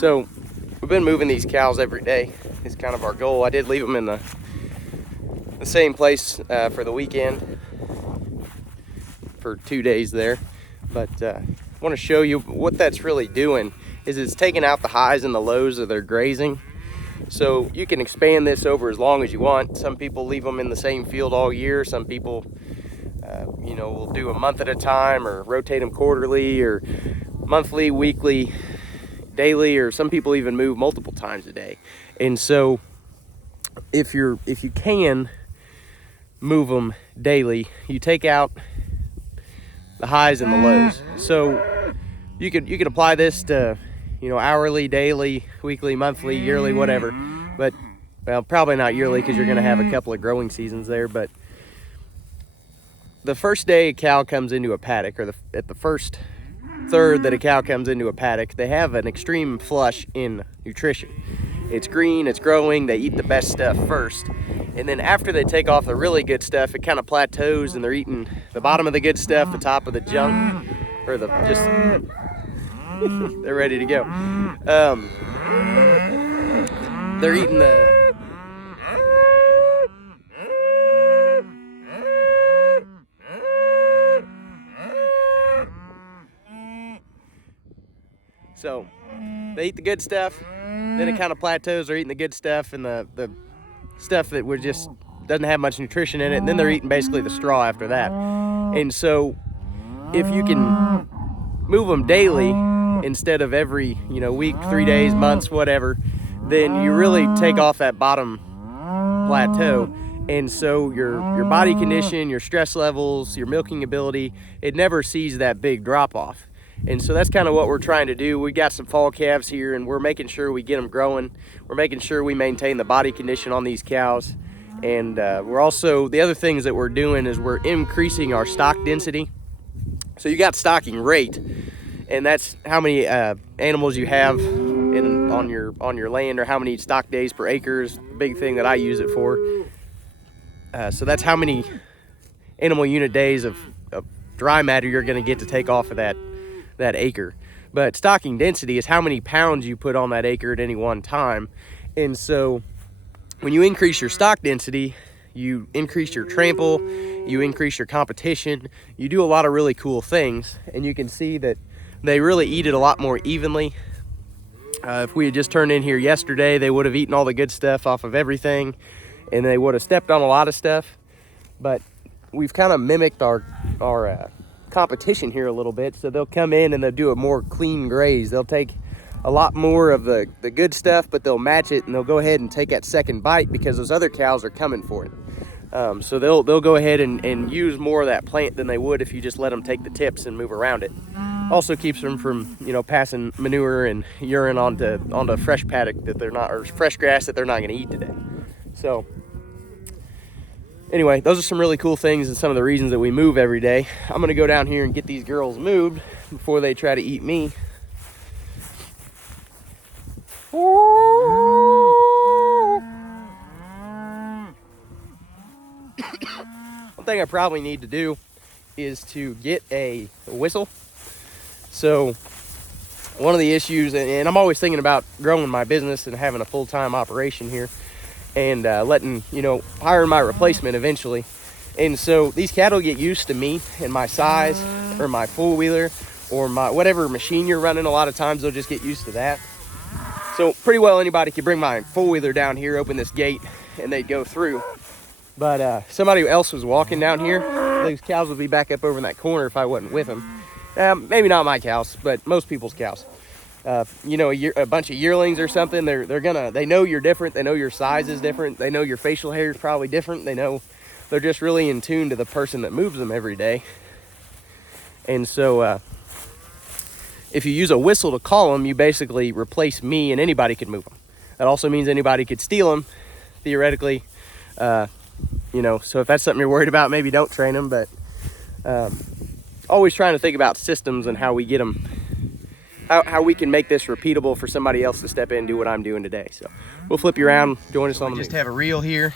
So we've been moving these cows every day. It's kind of our goal. I did leave them in the same place for the weekend for 2 days there, but I want to show you what that's really doing. Is it's taking out the highs and the lows of their grazing. So you can expand this over as long as you want. Some people leave them in the same field all year. Some people will do a month at a time, or rotate them quarterly or monthly, weekly, daily, or some people even move multiple times a day. And so if you can move them daily, you take out the highs and the lows. So you could apply this to hourly, daily, weekly, monthly, yearly, whatever. But well, probably not yearly, because you're going to have a couple of growing seasons there. But the first day a cow comes into a paddock, or at the first third that a cow comes into a paddock, they have an extreme flush in nutrition. It's green, it's growing, they eat the best stuff first, and then after they take off the really good stuff, it kind of plateaus, and they're eating the bottom of the good stuff, the top of the junk, or they're ready to go. They're eating the So they eat the good stuff, then it kind of plateaus. They're eating the good stuff and the stuff that doesn't have much nutrition in it, and then they're eating basically the straw after that. And so if you can move them daily instead of every week, 3 days, months, whatever, then you really take off that bottom plateau. And so your body condition, your stress levels, your milking ability, it never sees that big drop off. And so that's kind of what we're trying to do. We got some fall calves here, and we're making sure we get them growing. We're making sure we maintain the body condition on these cows. And we're also, the other things that we're doing is we're increasing our stock density. So you got stocking rate, and that's how many animals you have on your land, or how many stock days per acre is the big thing that I use it for. So that's how many animal unit days of dry matter you're going to get to take off of that acre. But stocking density is how many pounds you put on that acre at any one time. And so when you increase your stock density, you increase your trample, you increase your competition, you do a lot of really cool things, and you can see that they really eat it a lot more evenly. If we had just turned in here yesterday, they would have eaten all the good stuff off of everything, and they would have stepped on a lot of stuff. But we've kind of mimicked our competition here a little bit, so they'll come in and they'll do a more clean graze. They'll take a lot more of the good stuff, but they'll match it, and they'll go ahead and take that second bite because those other cows are coming for it. So they'll go ahead and use more of that plant than they would if you just let them take the tips and move around it. Also keeps them from passing manure and urine onto fresh paddock that they're not, or fresh grass that they're not going to eat today. So anyway, those are some really cool things and some of the reasons that we move every day. I'm going to go down here and get these girls moved before they try to eat me. One thing I probably need to do is to get a whistle. So one of the issues, and I'm always thinking about growing my business and having a full-time operation here, and hiring my replacement eventually. And so these cattle get used to me and my size, or my four-wheeler, or my whatever machine you're running. A lot of times they'll just get used to that. So pretty well anybody could bring my four-wheeler down here, open this gate, and they'd go through. But somebody else was walking down here, those cows would be back up over in that corner if I wasn't with them. Maybe not my cows, but most people's cows. A bunch of yearlings or something, they know you're different. They know your size is different. They know your facial hair is probably different. They know they're just really in tune to the person that moves them every day. And so if you use a whistle to call them, you basically replace me, and anybody could move them. That also means anybody could steal them, theoretically. So if that's something you're worried about, maybe don't train them. But always trying to think about systems and how we get them, how we can make this repeatable for somebody else to step in and do what I'm doing today. So we'll flip you around, join us on the move. Just have a reel here.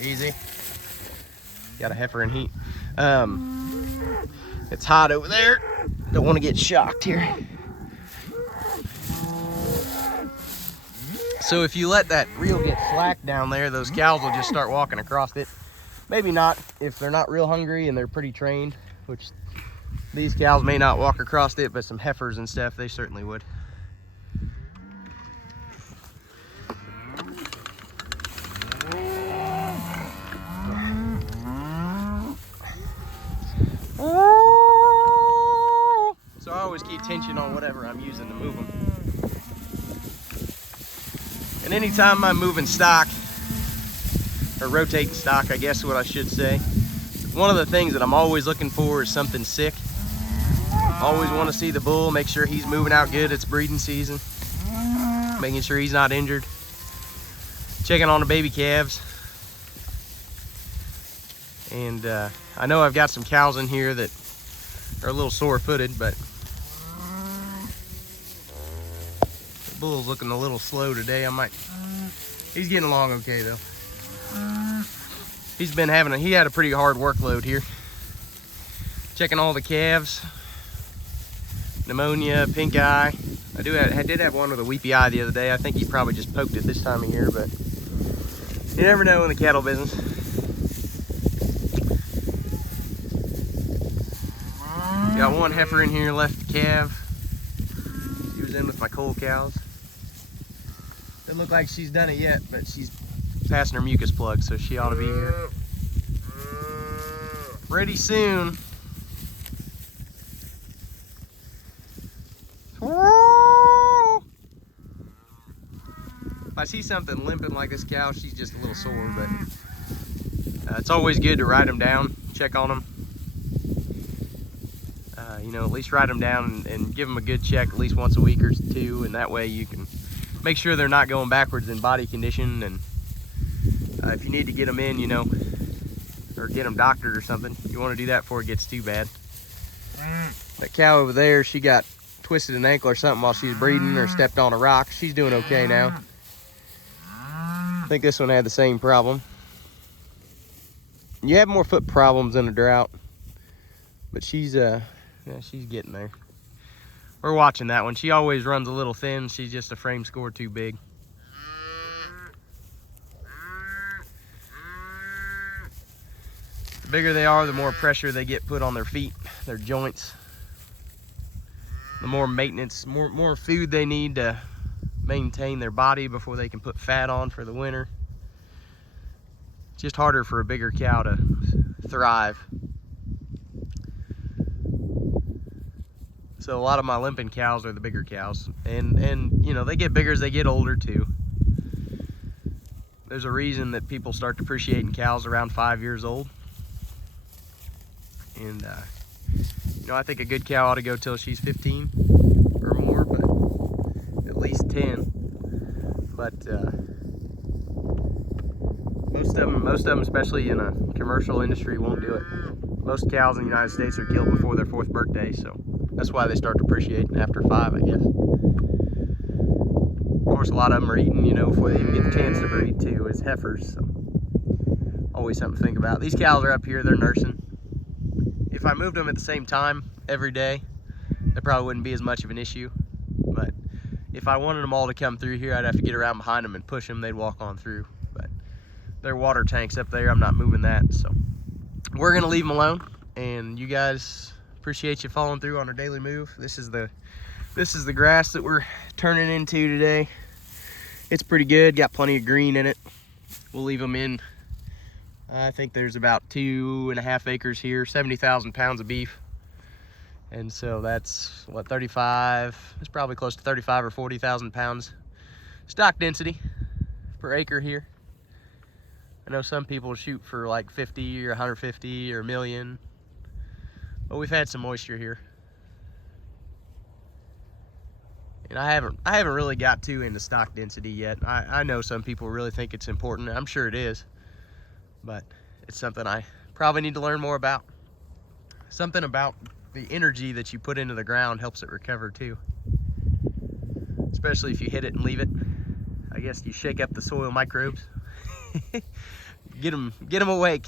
Easy. Got a heifer in heat. It's hot over there. Don't want to get shocked here. So if you let that reel get slack down there, those cows will just start walking across it. Maybe not if they're not real hungry and they're pretty trained, which these cows may not walk across it, but some heifers and stuff, they certainly would. So I always keep tension on whatever I'm using to move them. And anytime I'm moving stock, or rotating stock, I guess what I should say, one of the things that I'm always looking for is something sick. Always want to see the bull, make sure he's moving out good. It's breeding season. Making sure he's not injured. Checking on the baby calves. And I know I've got some cows in here that are a little sore-footed, but the bull's looking a little slow today. He's getting along okay though. He had a pretty hard workload here. Checking all the calves. Pneumonia, pink eye. I did have one with a weepy eye the other day. I think he probably just poked it this time of year, but you never know in the cattle business. Got one heifer in here left to calve. She was in with my coal cows. Doesn't look like she's done it yet, but she's passing her mucus plug, so she ought to be here ready soon. If I see something limping like this cow, she's just a little sore, but it's always good to write them down, check on them. You know, at least write them down and give them a good check at least once a week or two, and that way you can make sure they're not going backwards in body condition. And if you need to get them in, you know, or get them doctored or something, you want to do that before it gets too bad. That cow over there, she got twisted an ankle or something while she was breeding, or stepped on a rock. She's doing okay now. I think this one had the same problem. You have more foot problems in a drought, but she's getting there. We're watching that one. She always runs a little thin. She's just a frame score too big. The bigger they are, the more pressure they get put on their feet, their joints. The more maintenance, more food they need to maintain their body before they can put fat on for the winter. It's just harder for a bigger cow to thrive. So a lot of my limping cows are the bigger cows, and you know, they get bigger as they get older too. There's a reason that people start depreciating cows around 5 years old. And you know, I think a good cow ought to go till she's 15 or more, but at least 10. But most of them, especially in a commercial industry, won't do it. Most cows in the United States are killed before their 4th birthday, so that's why they start depreciating after 5, I guess. Of course, a lot of them are eating, you know, before they even get the chance to breed too, as heifers. So always something to think about. These cows are up here, they're nursing. If I moved them at the same time every day, that probably wouldn't be as much of an issue. But if I wanted them all to come through here, I'd have to get around behind them and push them. They'd walk on through. But their water tank's up there. I'm not moving that. So we're gonna leave them alone. And you guys, appreciate you following through on our daily move. This is the grass that we're turning into today. It's pretty good. Got plenty of green in it. We'll leave them in. I think there's about 2.5 acres here, 70,000 pounds of beef. And so that's what, 35, it's probably close to 35 or 40,000 pounds stock density per acre here. I know some people shoot for like 50 or 150 or a million, but we've had some moisture here. And I haven't really got too into stock density yet. I know some people really think it's important. I'm sure it is. But it's something I probably need to learn more about. Something about the energy that you put into the ground helps it recover too. Especially if you hit it and leave it. I guess you shake up the soil microbes. Get them awake.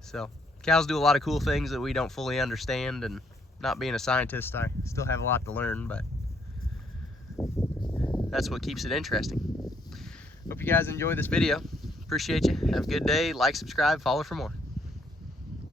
So cows do a lot of cool things that we don't fully understand, and not being a scientist, I still have a lot to learn, but That's what keeps it interesting. Hope you guys enjoy this video. Appreciate you. Have a good day. Like, subscribe, follow for more.